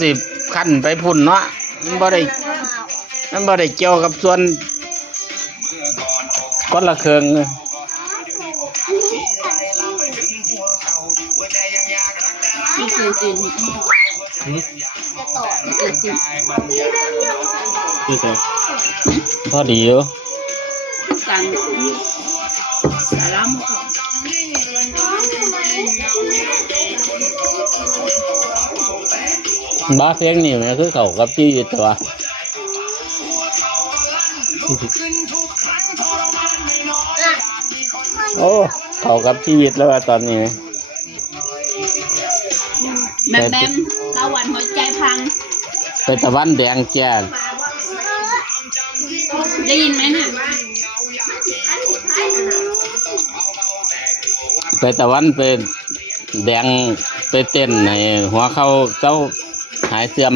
สิขั้นไปพุ่นเนาะมันบ่ได้เกี่ยวกับส่วนคนละเครื่องที่เคยกินจะต่อเคยกินพอดีอยู่กันสาระมั้งบ้าเสียงนี่มันคือเขากับที่อยู่ตัวโอ้เขากับชีวิตแล้วตอนนี้แบมตะวันหัวใจพังไปตะวันแดงแก่ได้ยินไหมน่ะไปตะวันไปแดงไปเต้นในหัวเขาเจ้าหายเสื่อม